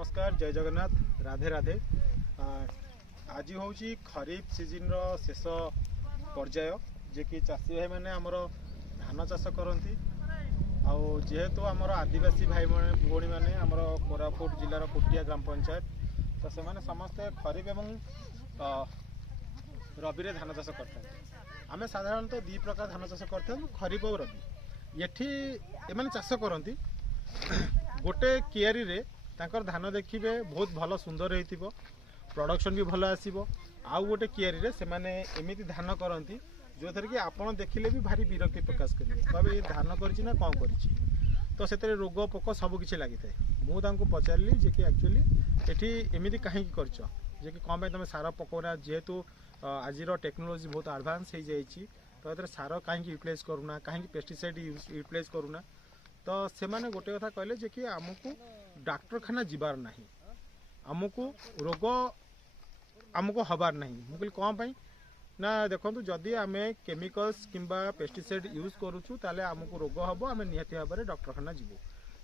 नमस्कार जय जगन्नाथ राधे राधे। आज हूँ खरीफ सीजन शेष पर्याय जे कि चाषी भाई मैंने आमर धान चाष करती जेहेतु आमर आदिवासी भाई भौणी मैंने आमर कोरापुट जिलार पुटिया ग्राम पंचायत तो से समस्ते खरीफ एवं रबी रे धान चाष करते आम साधारणतः दी प्रकार धान चाष करते खरीफ और रबी ये चाष करती गोटे कियारी रे तांकर धान देखिए बहुत भल सुंदर हो प्रोडक्शन भी भल आसो आउ गोटे कियारी रे से माने एमिति धान करती जो थर कि आपड़ देखिले भी भारी विरक्ति प्रकाश करेंगे कहे ये धान करी ना कौन करी तो से रोग पोक सबकि लगी था मुझे पचारि जे कि एक्चुअली एठी एमिति कहीं कर कौन तुम सार पकौना जेहेतु आज टेक्नोलोजी बहुत एडवांस हो जाइए तो ये सार कहीं यूटिलाइज करूना कहीं पेस्टिसाइड यूटिलाइज करूना तो से माने गोटे कथा कहले जे कि आमको डाक्तरखाना जीवार नहीं आमको रोग आमको हबार नहीं मुझे कौन पाई ना देखो जदि आम केमिकल्स किंबा पेस्टिसाइड यूज करूँ ताले आमको रोग हम आम निहाती भाव में डाक्तरखाना जीवु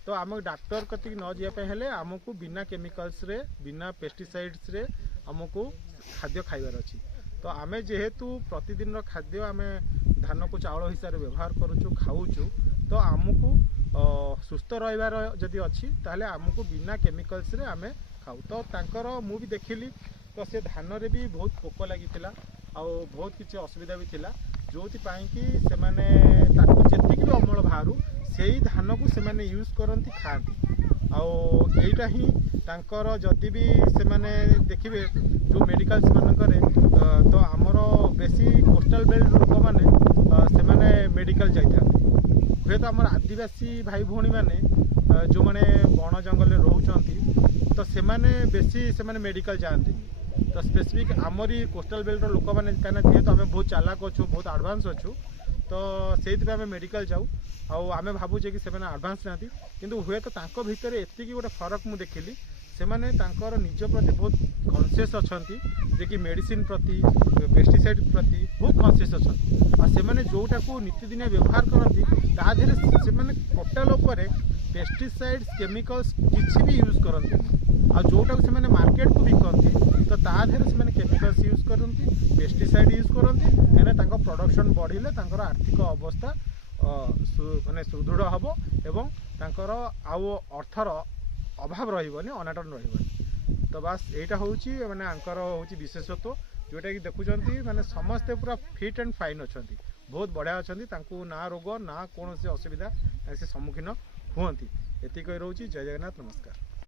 तो आम डाक्तर कति न जावाई आमको बिना केमिकल्स रे बिना पेस्टिसाइड्स रे आमको खाद्य खाइबार अच्छी तो आम जेहेतु प्रतिदिन खाद्य आम धान को चाउल हिसाब से व्यवहार करूँ खाऊँ तो आमको सुस्थ रहिबार जदि अच्छी ताहले आमको बिना केमिकल्स रे आमे खाऊ तो तांकर मु भी देखिली तो से धान रे भी बहुत पोक लगी बहुत किसी असुविधा भी थिला जोथि पाई कि से माने ताकू जेतिक भी अमल बाहरु सेही धान को से माने यूज करंती खाती आईटा ही तांकर जदि भी से माने देखिबे जो मेडिकल मानकरे तो आमर बेसी कोस्टल बेल्ट लोक माने से माने मेडिकल जाइथांती हुए तो आम आदिवासी भाई भौणी मैंने जो मैंने बण जंगल रोच तो से बेसी से मेडिकल जाती तो स्पेसिफिक आमरी कोस्टल बेल्ट लोक मैंने कहीं जेहेतु आम बहुत चालाक अच्छु बहुत एडवांस अच्छु तो से आम मेडिकल जाऊ आम भावुचे कि एडवांस ना कि हुए तो भितर एति गोटे फरक मुझे देखिली से माने तांकर निज प्रति बहुत कनसीयस अच्छा जे कि मेडिसिन प्रति पेस्टिसाइड प्रति बहुत कनसीयस अच्छा से माने जोटा को नीतिदिनिया व्यवहार करती ताधे से माने टोटाल उपर पेस्टिसाइड्स केमिकल्स किसी भी यूज करती आ जोटा को से माने मार्केट को बिकती तो ताधे से माने केमिकल्स यूज करती पेस्टिसाइड यूज करती कहना तांको प्रोडक्शन बढ़िले तांकर आर्थिक अवस्था माने सुदृढ़ हम एवं तांकर आउ अर्थर अभाव रही अनाटन रही तो बास यहाँ हूँ मैंने आंकर हूँ विशेषत्व जोटा कि देखुं माने समस्ते पूरा फिट एंड फाइन अच्छा बहुत बढ़िया अच्छा ना रोग ना कौन असुविधा से सम्मुखीन हुंती एति रोचे। जय जगन्नाथ नमस्कार।